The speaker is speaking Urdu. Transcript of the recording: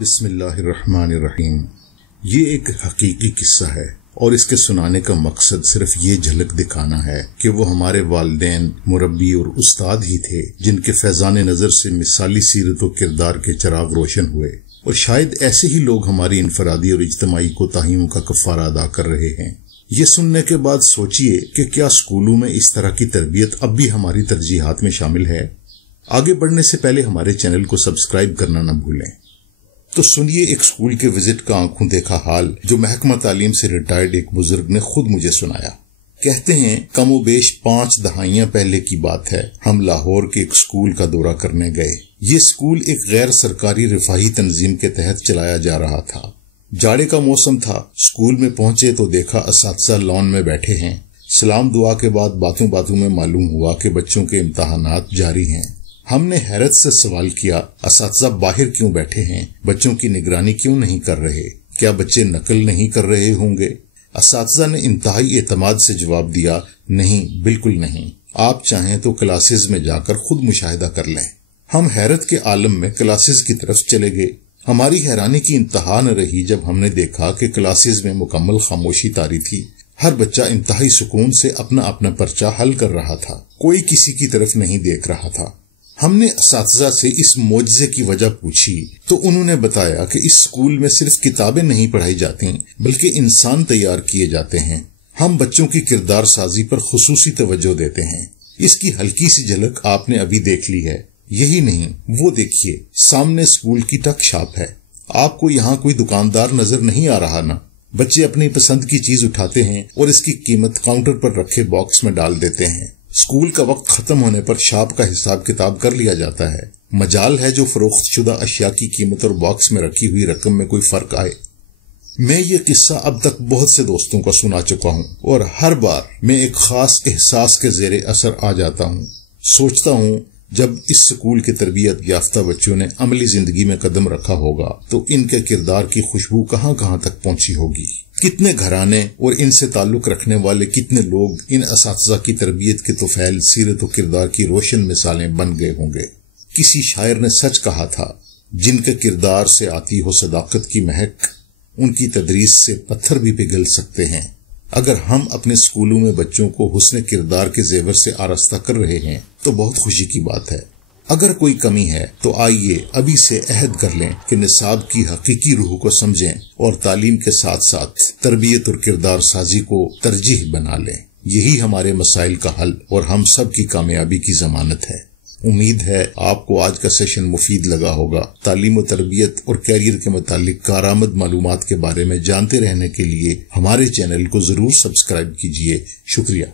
بسم اللہ الرحمن الرحیم۔ یہ ایک حقیقی قصہ ہے اور اس کے سنانے کا مقصد صرف یہ جھلک دکھانا ہے کہ وہ ہمارے والدین، مربی اور استاد ہی تھے جن کے فیضان نظر سے مثالی سیرت و کردار کے چراغ روشن ہوئے، اور شاید ایسے ہی لوگ ہماری انفرادی اور اجتماعی کوتاہیوں کا کفارہ ادا کر رہے ہیں۔ یہ سننے کے بعد سوچئے کہ کیا اسکولوں میں اس طرح کی تربیت اب بھی ہماری ترجیحات میں شامل ہے؟ آگے بڑھنے سے پہلے ہمارے چینل کو سبسکرائب کرنا نہ بھولیں۔ تو سنیے ایک اسکول کے وزٹ کا آنکھوں دیکھا حال جو محکمہ تعلیم سے ریٹائرڈ ایک بزرگ نے خود مجھے سنایا۔ کہتے ہیں، کم و بیش 5 دہائیاں پہلے کی بات ہے، ہم لاہور کے ایک اسکول کا دورہ کرنے گئے۔ یہ اسکول ایک غیر سرکاری رفاہی تنظیم کے تحت چلایا جا رہا تھا۔ جاڑے کا موسم تھا۔ اسکول میں پہنچے تو دیکھا اساتذہ لان میں بیٹھے ہیں۔ سلام دعا کے بعد باتوں باتوں میں معلوم ہوا کہ بچوں کے امتحانات جاری ہیں۔ ہم نے حیرت سے سوال کیا، اساتذہ باہر کیوں بیٹھے ہیں؟ بچوں کی نگرانی کیوں نہیں کر رہے؟ کیا بچے نقل نہیں کر رہے ہوں گے؟ اساتذہ نے انتہائی اعتماد سے جواب دیا، نہیں، بالکل نہیں، آپ چاہیں تو کلاسز میں جا کر خود مشاہدہ کر لیں۔ ہم حیرت کے عالم میں کلاسز کی طرف چلے گئے۔ ہماری حیرانی کی انتہا نہ رہی جب ہم نے دیکھا کہ کلاسز میں مکمل خاموشی طاری تھی۔ ہر بچہ انتہائی سکون سے اپنا اپنا پرچہ حل کر رہا تھا، کوئی کسی کی طرف نہیں دیکھ رہا تھا۔ ہم نے اساتذہ سے اس معجزے کی وجہ پوچھی تو انہوں نے بتایا کہ اس اسکول میں صرف کتابیں نہیں پڑھائی جاتی بلکہ انسان تیار کیے جاتے ہیں۔ ہم بچوں کی کردار سازی پر خصوصی توجہ دیتے ہیں۔ اس کی ہلکی سی جھلک آپ نے ابھی دیکھ لی ہے۔ یہی نہیں، وہ دیکھیے، سامنے اسکول کی ٹک شاپ ہے۔ آپ کو یہاں کوئی دکاندار نظر نہیں آ رہا نا؟ بچے اپنی پسند کی چیز اٹھاتے ہیں اور اس کی قیمت کاؤنٹر پر رکھے باکس میں ڈال دیتے ہیں۔ اسکول کا وقت ختم ہونے پر شاپ کا حساب کتاب کر لیا جاتا ہے۔ مجال ہے جو فروخت شدہ اشیاء کی قیمت اور باکس میں رکھی ہوئی رقم میں کوئی فرق آئے۔ میں یہ قصہ اب تک بہت سے دوستوں کا سنا چکا ہوں اور ہر بار میں ایک خاص احساس کے زیر اثر آ جاتا ہوں۔ سوچتا ہوں جب اس اسکول کے تربیت یافتہ بچوں نے عملی زندگی میں قدم رکھا ہوگا تو ان کے کردار کی خوشبو کہاں کہاں تک پہنچی ہوگی۔ کتنے گھرانے اور ان سے تعلق رکھنے والے کتنے لوگ ان اساتذہ کی تربیت کے طفیل سیرت و کردار کی روشن مثالیں بن گئے ہوں گے۔ کسی شاعر نے سچ کہا تھا، جن کے کردار سے آتی ہو صداقت کی مہک، ان کی تدریس سے پتھر بھی پگھل سکتے ہیں۔ اگر ہم اپنے اسکولوں میں بچوں کو حسن کردار کے زیور سے آراستہ کر رہے ہیں تو بہت خوشی کی بات ہے۔ اگر کوئی کمی ہے تو آئیے ابھی سے عہد کر لیں کہ نصاب کی حقیقی روح کو سمجھیں اور تعلیم کے ساتھ ساتھ تربیت اور کردار سازی کو ترجیح بنا لیں۔ یہی ہمارے مسائل کا حل اور ہم سب کی کامیابی کی ضمانت ہے۔ امید ہے آپ کو آج کا سیشن مفید لگا ہوگا۔ تعلیم و تربیت اور کیریئر کے متعلق کارآمد معلومات کے بارے میں جانتے رہنے کے لیے ہمارے چینل کو ضرور سبسکرائب کیجیے۔ شکریہ۔